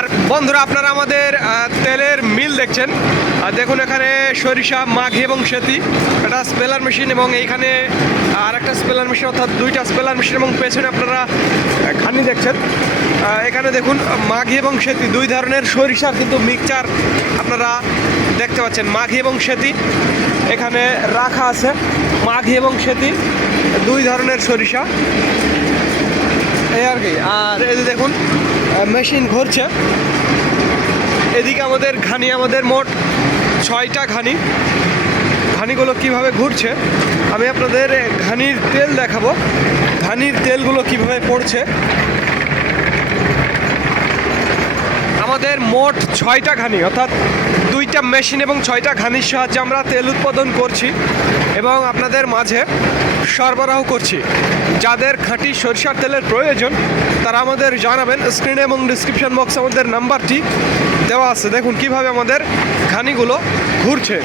আর বন্ধুরা আপনারা আমাদের তেলের মিল দেখছেন। আর দেখুন এখানে সরিষা, মাঘি এবং সেতি, একটা স্পেলার মেশিন এবং এইখানে আর একটা স্পেলার মেশিন, অর্থাৎ দুইটা স্পেলার মেশিন এবং পেছনে আপনারা ঘানি দেখছেন। এখানে দেখুন মাঘি এবং সেতি দুই ধরনের সরিষার কিন্তু মিক্সচার আপনারা দেখতে পাচ্ছেন। মাঘি এবং সেতি এখানে রাখা আছে, মাঘি এবং সেতি দুই ধরনের সরিষা এই আর কি। আর এই যে দেখুন মেশিন ঘুরছে। এদিকে আমাদের ঘানি, আমাদের মোট 6টা ঘানি। ঘানিগুলো কিভাবে ঘুরছে আমি আপনাদের ঘানির তেল দেখাবো, ঘানির তেলগুলো কিভাবে পড়ছে। আমাদের মোট 6টা ঘানি, অর্থাৎ 2টা মেশিন এবং 6টা ঘানির সাহায্যে আমরা তেল উৎপাদন করছি এবং আপনাদের মাঝে সরবরাহ করছি। যাদের খাঁটি সরিষার তেলের প্রয়োজন তারা আমাদের জানাবেন। স্ক্রিনে এবং ডিসক্রিপশন বক্সে আমাদের নাম্বারটি দেওয়া আছে। দেখুন কিভাবে আমাদের ঘানিগুলো ঘুরছে।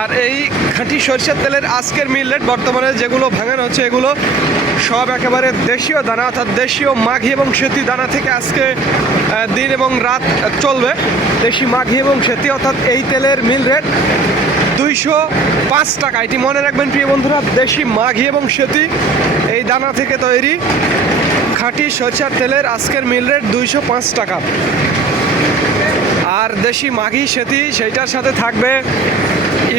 আর এই খাঁটি সরিষার তেলের আজকের মিল রেট বর্তমানে যেগুলো ভাঙানো হচ্ছে এগুলো সব একেবারে দেশীয় দানা, অর্থাৎ দেশীয় মাঘি এবং সেতি দানা থেকে আজকে দিন এবং রাত চলবে। দেশি মাঘি এবং সেতি, অর্থাৎ এই তেলের মিল রেট 205 টাকা। এটি মনে রাখবেন প্রিয় বন্ধুরা, দেশি মাঘি এবং সেতি এই দানা থেকে তৈরি খাঁটি সরিষার তেলের আজকের মিল রেট 205 টাকা। আর দেশি মাঘি সেতি সেইটার সাথে থাকবে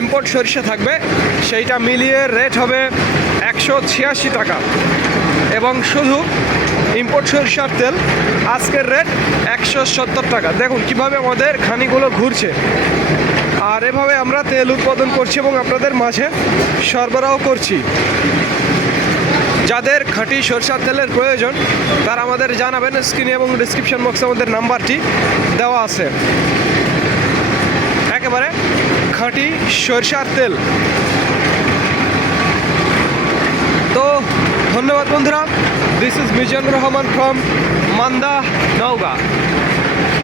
ইম্পোর্ট সরিষা থাকবে, সেইটা মিলিয়ে রেট হবে 186 টাকা। এবং শুধু ইম্পোর্ট সরিষার তেল আজকের রেট 170 টাকা। দেখুন কিভাবে আমাদের খানিগুলো ঘুরছে। আর এভাবে আমরা তেল উৎপাদন করছি এবং আপনাদের মাঝে সরবরাহ করছি। যাদের খাঁটি সরিষার তেলের প্রয়োজন তারা আমাদের জানাবেন। স্ক্রিনে এবং ডিসক্রিপশন বক্সে আমাদের নাম্বারটি দেওয়া আছে। একেবারে খাঁটি সরিষার তেল। তো ধন্যবাদ বন্ধুরা। This is Mizanur Rahman from Manda, Naogaon.